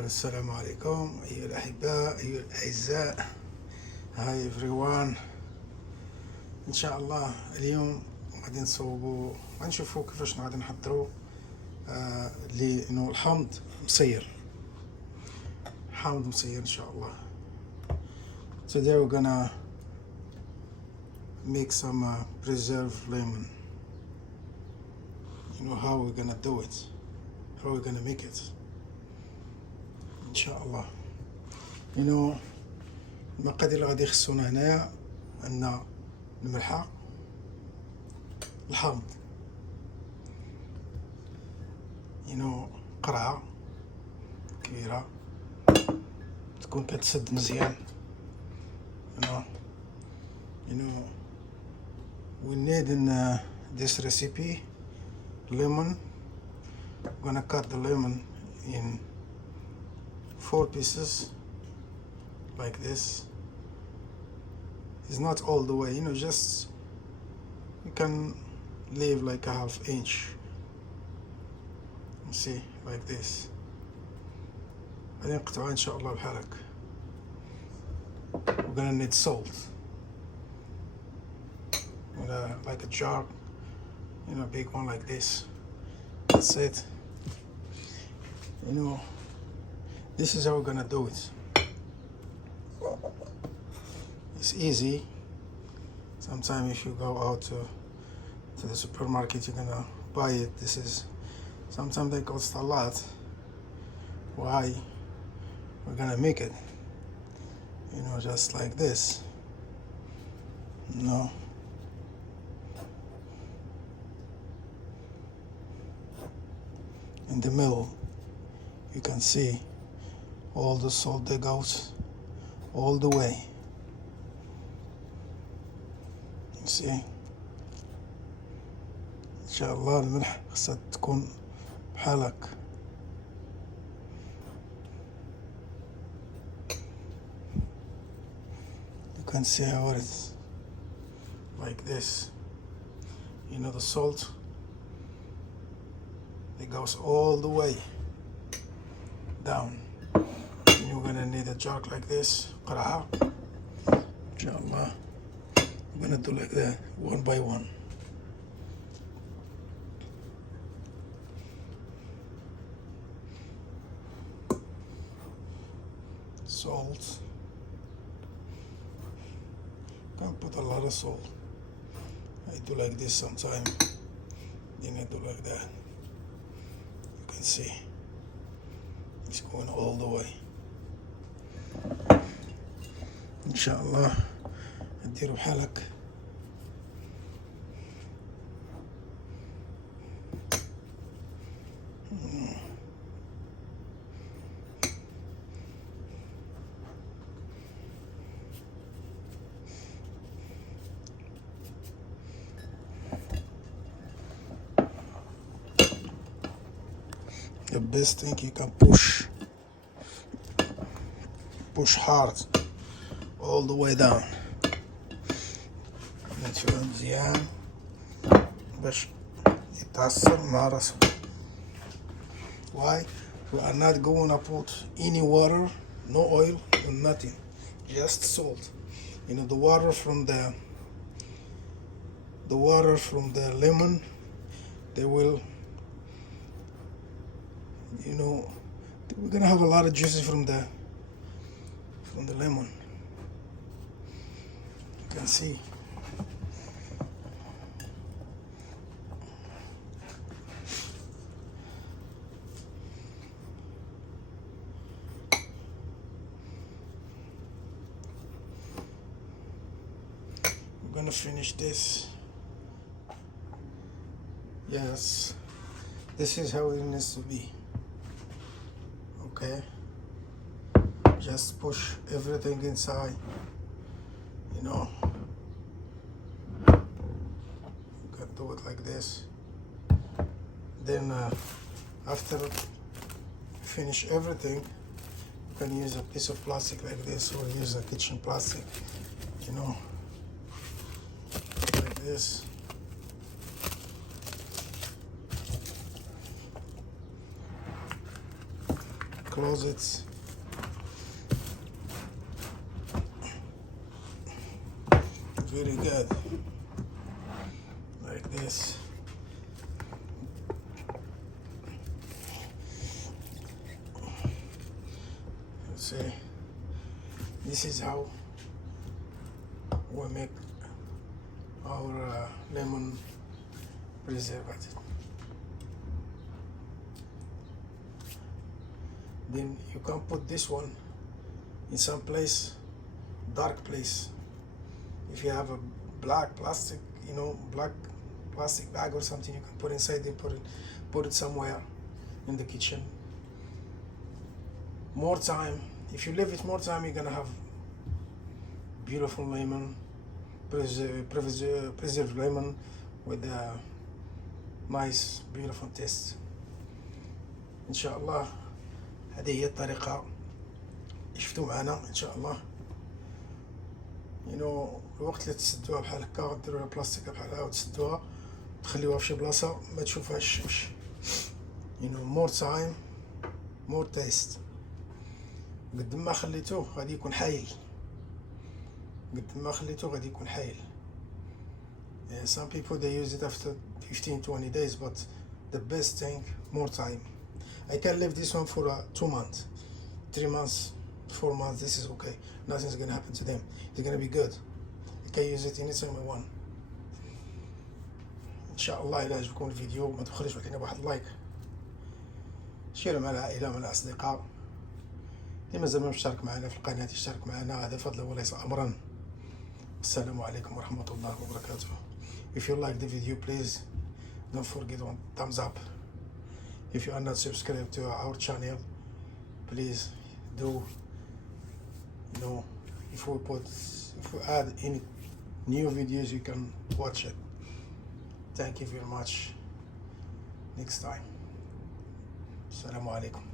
السلام عليكم أيها الأحباء أيها الأعزاء. هاي everyone. إن شاء الله اليوم غادي نصوبوا غنشوفوا كيفاش غادي نحضروا لأنه الحامض مصير إن شاء الله. Today we're gonna make some preserved lemon. You know how we're gonna do it, how we're gonna make it ان شاء الله. المقادير اللي غادي يخصونا هنايا عندنا الملحه، الحامض، قرعه كبيره تكون كتسد مزيان. we need in this recipe lemon. I'm gonna cut the lemon in 4 pieces like this. It's not all the way, just you can leave like a half inch. You see, like this. غادي نقطعوها ان شاء الله بحال هكا. We're gonna need salt. Like a jar, big one like this. That's it. This is how we're gonna do it. It's easy. Sometimes if you go out to the supermarket, you're gonna buy it. Sometimes they cost a lot. Why? We're gonna make it, just like this. In the middle, you can see all the salt that goes all the way. You see, إن شاء الله الملح خصها تكون بحال هكا. You can see how it is like this. The salt, it goes all the way down. And you're gonna need a jar like this. قرعة. Inshallah. I'm gonna do like that, one by one. Salt. Can't put a lot of salt. I do like this sometimes. Then I do like that. You can see it's going all the way. ان شاء الله نديرو بحال هكا. The best thing, you can push hard all the way down. نتفهم مزيان باش يتعصر مع راسو. Why? We are not going to put any water, no oil, no nothing, just salt. The water from the lemon, they will, we're gonna have a lot of juices from the lemon. You can see. We're gonna finish this. Yes, this is how it needs to be. Okay, just push everything inside. You can do it like this. Then after finish everything, you can use a piece of plastic like this, or use a kitchen plastic, like this. close it. Very good. Like this. Let's see. This is how we make our lemon preservative. Then you can put this one in some place, dark place. If you have a black plastic, black plastic bag or something, you can put inside and put it somewhere in the kitchen. More time, if you leave it more time, you're gonna have beautiful lemon, preserved lemon with a nice beautiful taste. ان شاء الله هذه هي الطريقة شفتوا معنا ان شاء الله. الوقت اللي تسدوها بحال هكا ديروها بلاستيك بحال هكا وتسدوها تخليوها في شي بلاصة ما تشوفهاش الشمس. more time more taste. قد ما خليتوه غادي يكون حايل، قد ما خليتوه غادي يكون حايل. Some people they use it after 15-20 days, but the best thing more time. I can leave this one for 2 months, 3 months, 4 months. This is okay. Nothing's gonna happen to them. They're gonna be good. I can use it anytime I want. ان شاء الله إلا عجبكم الفيديو ما تبخلوش علينا بواحد اللايك، شيروا مع العائلة مع الأصدقاء. اللي مازال ما مشترك معنا في القناة يشترك معنا، هذا فضل وليس أمرا. السلام عليكم ورحمة الله وبركاته. If you like the video, please don't forget one thumbs up. If you are not subscribed to our channel, please do. If we add any new videos, you can watch it. Thank you very much. Next time. Assalamu alaikum.